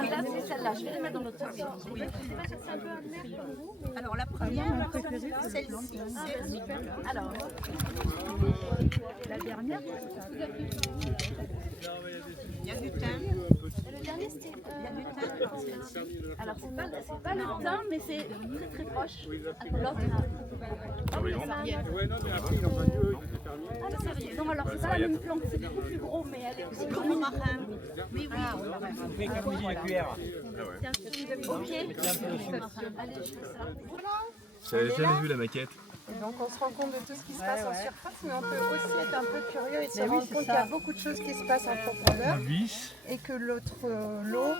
Oui, là, c'est celle-là. Je vais les mettre dans l'autre sens. Alors la première, celle-ci. Alors, la dernière. Il y a du thym. Le dernier, c'était. Alors, c'est pas le thym, mais c'est très très proche. L'autre. Non, alors c'est pas la même plante, c'est beaucoup plus gros, mais elle est aussi Le romarin. Oui, oui. On fait comme dit la cuillère. ok. Allez, je fais ça. J'avais jamais vu la maquette. Et donc on se rend compte de tout ce qui se passe en surface, mais on peut aussi être un peu curieux et se rendre compte qu'il y a beaucoup de choses qui se passent en profondeur. Et que l'autre l'eau,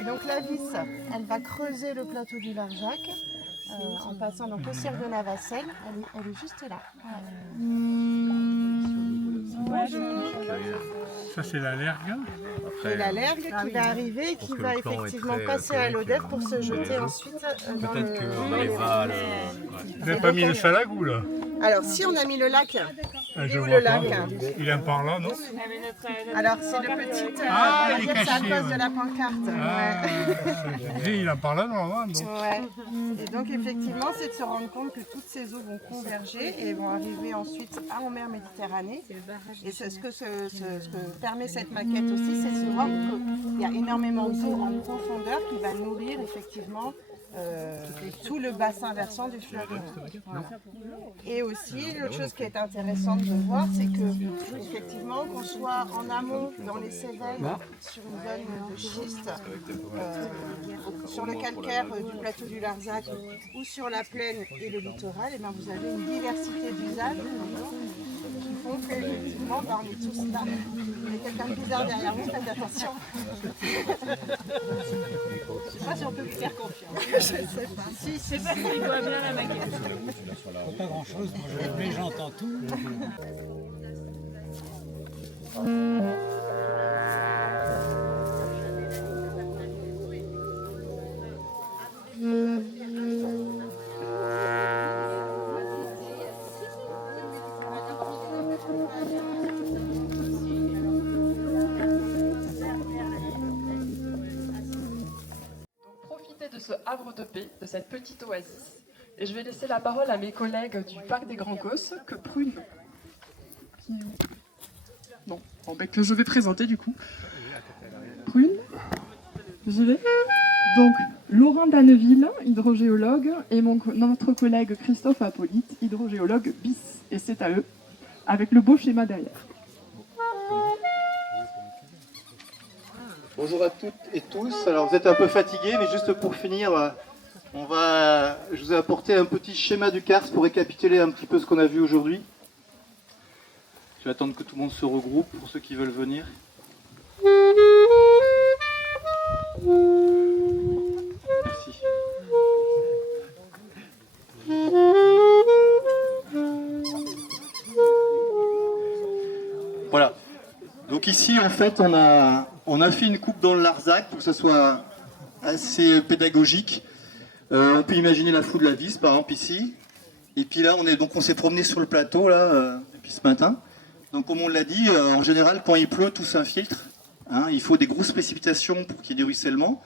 et donc la vis, elle va creuser le plateau du Larzac en passant donc au cirque de Navacelle. Elle est juste là. Ça c'est la lergue. Et la lergue qui va arriver et qui va effectivement passer à l'ODEF pour se jeter ensuite dans le... Peut-être qu'on arrivera à le... Vous n'avez pas mis le salagou là? Alors si on a mis le lac, Ah, il est je où vois le pas. lac? Il est par là, non? Alors c'est le petit, il est c'est à caché, cause ouais. de la pancarte. Ah, je disais, il en par là normalement. Donc. Ouais. Et donc effectivement, c'est de se rendre compte que toutes ces eaux vont converger et vont arriver ensuite en mer Méditerranée. Et ce que permet cette maquette aussi, c'est de se voir qu'il y a énormément d'eau en profondeur qui va nourrir effectivement tout le bassin versant du fleuve. Voilà. Et aussi, l'autre chose qui est intéressante de voir, c'est que effectivement, qu'on soit en amont dans les Cévennes, sur une zone de schiste, sur le calcaire du plateau du Larzac ou sur la plaine et le littoral, et bien vous avez une diversité d'usages qui font qu'effectivement, on est tous là. Il y a quelqu'un de bizarre derrière vous, faites attention. Je sais pas si on peut lui faire confiance. Je sais pas. Si, c'est parce qu'il voit bien la maquette. Pas grand chose, mais j'entends tout. Profitez de ce havre de paix, de cette petite oasis. Et je vais laisser la parole à mes collègues du Parc des Grands Causses, que Prune. Bon, que je vais présenter du coup. Prune, désolé. Donc, Laurent Danneville, hydrogéologue, et notre collègue Christophe Apolyte, hydrogéologue bis. Et c'est à eux, avec le beau schéma derrière. Bonjour à toutes et tous. Alors vous êtes un peu fatigués, mais juste pour finir, je vous ai apporté un petit schéma du karst pour récapituler un petit peu ce qu'on a vu aujourd'hui. Je vais attendre que tout le monde se regroupe pour ceux qui veulent venir. Merci. Voilà. Donc ici, en fait, on a fait une coupe dans le Larzac pour que ça soit assez pédagogique. On peut imaginer la foule de la vis, par exemple, ici. Et puis là, on s'est promené sur le plateau là, depuis ce matin. Donc comme on l'a dit, en général, quand il pleut, tout s'infiltre. Hein, il faut des grosses précipitations pour qu'il y ait du ruissellement.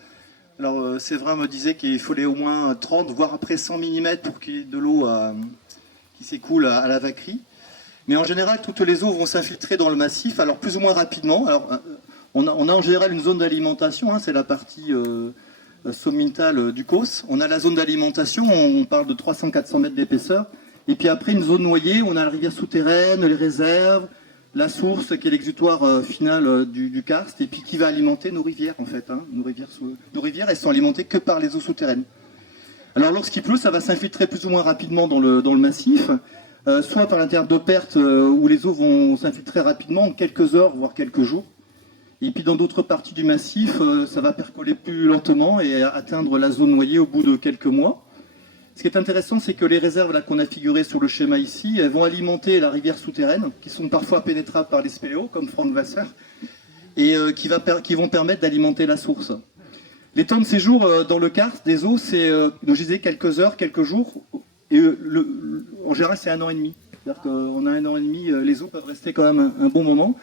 Alors Séverin me disait qu'il fallait au moins 30, voire après 100 mm pour qu'il y ait de l'eau qui s'écoule à la vaquerie. Mais en général, toutes les eaux vont s'infiltrer dans le massif, alors plus ou moins rapidement. Alors, on a en général une zone d'alimentation, hein, c'est la partie sommitale du Causse. On a la zone d'alimentation, on parle de 300-400 mètres d'épaisseur. Et puis après, une zone noyée, on a la rivière souterraine, les réserves, la source qui est l'exutoire final du karst, et puis qui va alimenter nos rivières en fait. Hein. Nos rivières, elles sont alimentées que par les eaux souterraines. Alors lorsqu'il pleut, ça va s'infiltrer plus ou moins rapidement dans le massif. Soit par l'intérieur de pertes où les eaux vont s'infiltrer rapidement en quelques heures, voire quelques jours. Et puis dans d'autres parties du massif, ça va percoler plus lentement et atteindre la zone noyée au bout de quelques mois. Ce qui est intéressant, c'est que les réserves là qu'on a figurées sur le schéma ici, elles vont alimenter la rivière souterraine, qui sont parfois pénétrables par les spéléos, comme Franck Vasseur, et qui vont permettre d'alimenter la source. Les temps de séjour dans le karst des eaux, c'est, je disais, quelques heures, quelques jours. Et en général, c'est 1 an et demi. C'est-à-dire qu'en 1 an et demi, les eaux peuvent rester quand même un bon moment.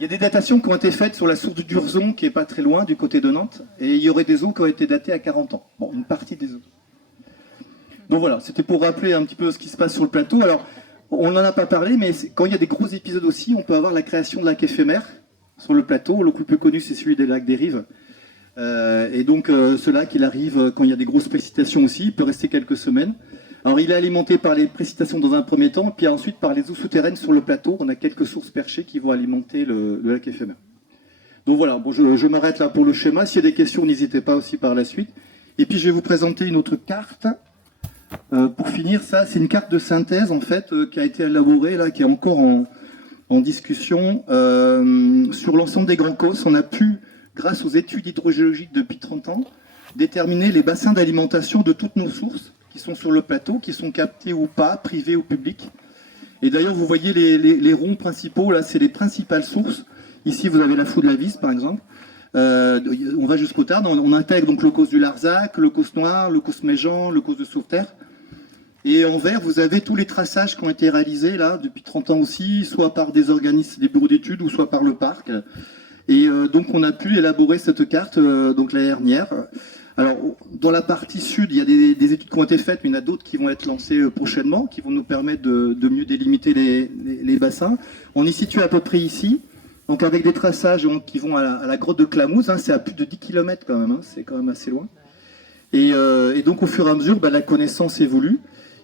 Il y a des datations qui ont été faites sur la source d'Urzon, qui est pas très loin, du côté de Nantes, et il y aurait des eaux qui ont été datées à 40 ans. Bon, une partie des eaux. Donc voilà, c'était pour rappeler un petit peu ce qui se passe sur le plateau. Alors, on n'en a pas parlé, mais quand il y a des gros épisodes aussi, on peut avoir la création de lacs éphémères sur le plateau. Le plus connu, c'est celui des lacs des Rives. Et donc, ce lac, il arrive quand il y a des grosses précipitations aussi, il peut rester quelques semaines. Alors, il est alimenté par les précipitations dans un premier temps, puis ensuite par les eaux souterraines sur le plateau. On a quelques sources perchées qui vont alimenter le lac éphémère. Donc voilà, bon, je m'arrête là pour le schéma. S'il y a des questions, n'hésitez pas aussi par la suite. Et puis, je vais vous présenter une autre carte. Pour finir, ça, c'est une carte de synthèse, en fait, qui a été élaborée, là, qui est encore en discussion. Sur l'ensemble des grands causes, on a pu, grâce aux études hydrogéologiques depuis 30 ans, déterminer les bassins d'alimentation de toutes nos sources qui sont sur le plateau, qui sont captés ou pas, privés ou publics. Et d'ailleurs, vous voyez les ronds principaux, là, c'est les principales sources. Ici, vous avez la Fou de la Vis, par exemple. On va jusqu'au Tarn, on intègre donc le causse du Larzac, le causse noir, le causse Méjean, le causse de Sauveterre. Et en vert, vous avez tous les traçages qui ont été réalisés là depuis 30 ans aussi, soit par des organismes, des bureaux d'études, ou soit par le parc. Et donc on a pu élaborer cette carte donc l'année dernière. Alors dans la partie sud, il y a des études qui ont été faites, mais il y en a d'autres qui vont être lancées prochainement, qui vont nous permettre de mieux délimiter les bassins. On y situe à peu près ici. Donc avec des traçages qui vont à la grotte de Clamouze, c'est à plus de 10 km quand même, c'est quand même assez loin. Et donc au fur et à mesure, la connaissance évolue,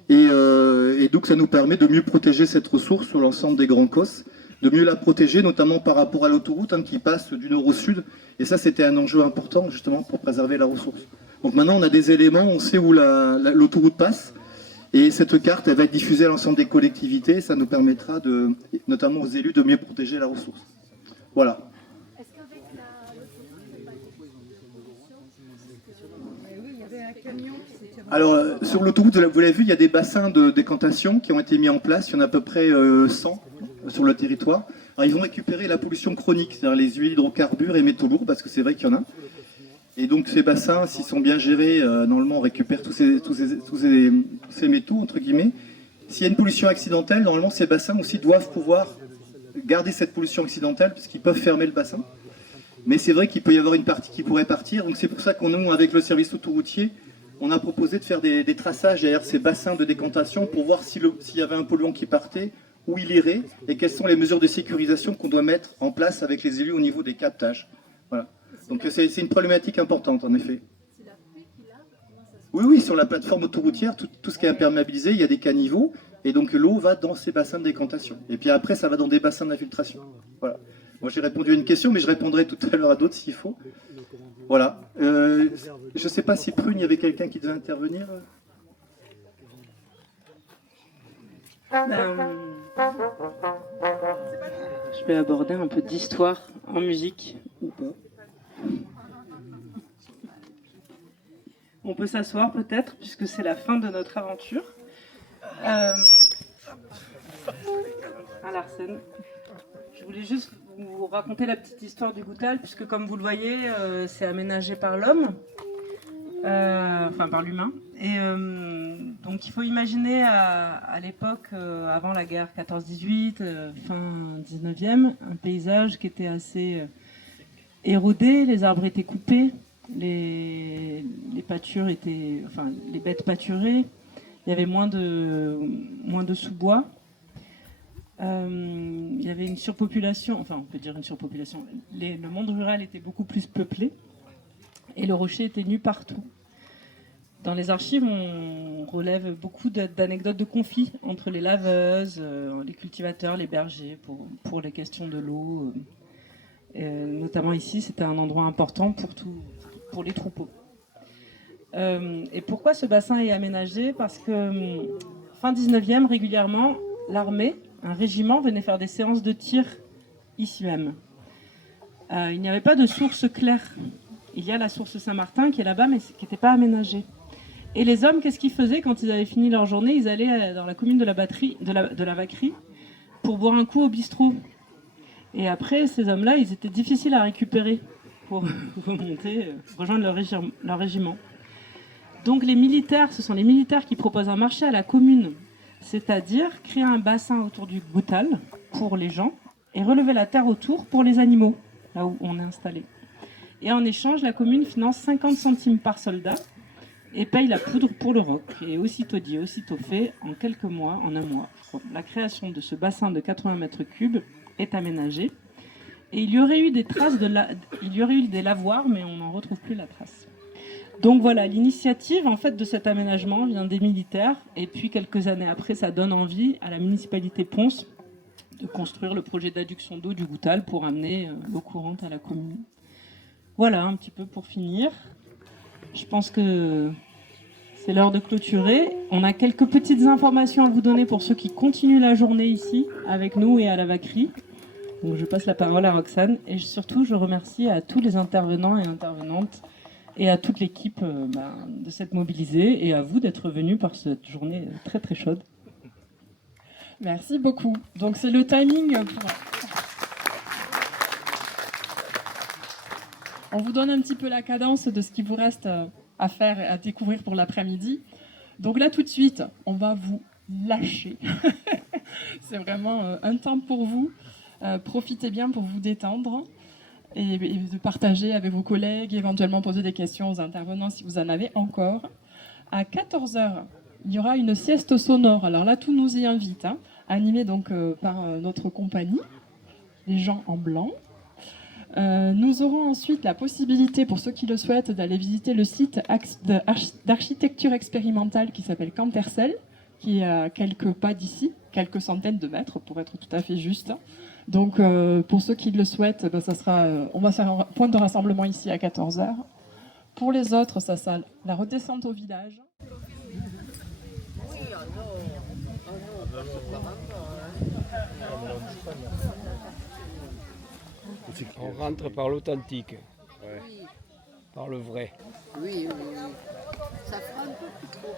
et donc ça nous permet de mieux protéger cette ressource sur l'ensemble des grands causes, de mieux la protéger, notamment par rapport à l'autoroute qui passe du nord au sud, et ça c'était un enjeu important justement pour préserver la ressource. Donc maintenant on a des éléments, on sait où l'autoroute passe, et cette carte elle va être diffusée à l'ensemble des collectivités, ça nous permettra notamment aux élus de mieux protéger la ressource. Voilà. Est-ce qu'avec Alors, sur l'autoroute, vous l'avez vu, il y a des bassins de décantation qui ont été mis en place. Il y en a à peu près 100 sur le territoire. Alors, ils vont récupérer la pollution chronique, c'est-à-dire les huiles, hydrocarbures et métaux lourds, parce que c'est vrai qu'il y en a. Et donc, ces bassins, s'ils sont bien gérés, normalement, on récupère tous ces métaux, entre guillemets. S'il y a une pollution accidentelle, normalement, ces bassins aussi doivent pouvoir garder cette pollution accidentelle, puisqu'ils peuvent fermer le bassin. Mais c'est vrai qu'il peut y avoir une partie qui pourrait partir, donc c'est pour ça qu'on, avec le service autoroutier, on a proposé de faire des traçages derrière ces bassins de décantation pour voir s'il y avait un polluant qui partait, où il irait, et quelles sont les mesures de sécurisation qu'on doit mettre en place avec les élus au niveau des captages. Voilà. Donc c'est une problématique importante, en effet. Oui, sur la plateforme autoroutière, tout ce qui est imperméabilisé, il y a des caniveaux, et donc l'eau va dans ces bassins de décantation. Et puis après, ça va dans des bassins d'infiltration. Voilà. Moi, j'ai répondu à une question, mais je répondrai tout à l'heure à d'autres s'il faut. Voilà. Je ne sais pas si Prune, il y avait quelqu'un qui devait intervenir. Je vais aborder un peu d'histoire en musique, ou pas. On peut s'asseoir peut-être, puisque c'est la fin de notre aventure. À Larsen. Je voulais juste vous raconter la petite histoire du Goutal, puisque comme vous le voyez, c'est aménagé par l'homme, enfin par l'humain. Et donc il faut imaginer à l'époque, avant la guerre 14-18, fin 19e, un paysage qui était assez érodé, les arbres étaient coupés, les pâtures étaient, enfin les bêtes pâturaient, il y avait moins de sous-bois. Il y avait une surpopulation, enfin on peut dire une surpopulation, le monde rural était beaucoup plus peuplé et le rocher était nu partout. Dans les archives, on relève beaucoup d'anecdotes de conflits entre les laveuses, les cultivateurs, les bergers pour les questions de l'eau. Notamment ici, c'était un endroit important pour les troupeaux. Et pourquoi ce bassin est aménagé? Parce que fin 19e, régulièrement, l'armée, un régiment venait faire des séances de tir ici même. Il n'y avait pas de source claire. Il y a la source Saint-Martin qui est là-bas, mais qui n'était pas aménagée. Et les hommes, qu'est-ce qu'ils faisaient quand ils avaient fini leur journée? Ils allaient dans la commune de la Vacquerie pour boire un coup au bistrot. Et après, ces hommes-là, ils étaient difficiles à récupérer pour remonter, rejoindre leur régiment. Donc les militaires, ce sont les militaires qui proposent un marché à la commune c'est-à-dire créer un bassin autour du Goutal pour les gens et relever la terre autour pour les animaux, là où on est installé. Et en échange, la commune finance 50 centimes par soldat et paye la poudre pour le roc. Et aussitôt dit, aussitôt fait, en quelques mois, en un mois, la création de ce bassin de 80 mètres cubes est aménagée. Et il y aurait eu des traces il y aurait eu des lavoirs, mais on n'en retrouve plus la trace. Donc voilà, l'initiative en fait de cet aménagement vient des militaires. Et puis quelques années après, ça donne envie à la municipalité Pons de construire le projet d'adduction d'eau du Goutal pour amener l'eau courante à la commune. Voilà, un petit peu pour finir. Je pense que c'est l'heure de clôturer. On a quelques petites informations à vous donner pour ceux qui continuent la journée ici avec nous et à la Vacquerie. Donc je passe la parole à Roxane et surtout je remercie à tous les intervenants et intervenantes et à toute l'équipe de s'être mobilisée et à vous d'être venus par cette journée très très chaude. Merci beaucoup. Donc c'est le timing pour... On vous donne un petit peu la cadence de ce qui vous reste à faire et à découvrir pour l'après-midi. Donc là, tout de suite, on va vous lâcher. C'est vraiment un temps pour vous. Profitez bien pour vous détendre et de partager avec vos collègues, éventuellement poser des questions aux intervenants si vous en avez encore. À 14h, il y aura une sieste sonore. Alors là, tout nous y invite, animée donc par notre compagnie, les gens en blanc. Nous aurons ensuite la possibilité, pour ceux qui le souhaitent, d'aller visiter le site d'architecture expérimentale qui s'appelle Cantercel, qui est à quelques pas d'ici, quelques centaines de mètres pour être tout à fait juste. Donc pour ceux qui le souhaitent, on va faire un point de rassemblement ici à 14h. Pour les autres, ça sera la redescente au village. On rentre par l'authentique, par le vrai. Oui, ça fera un peu plus trop.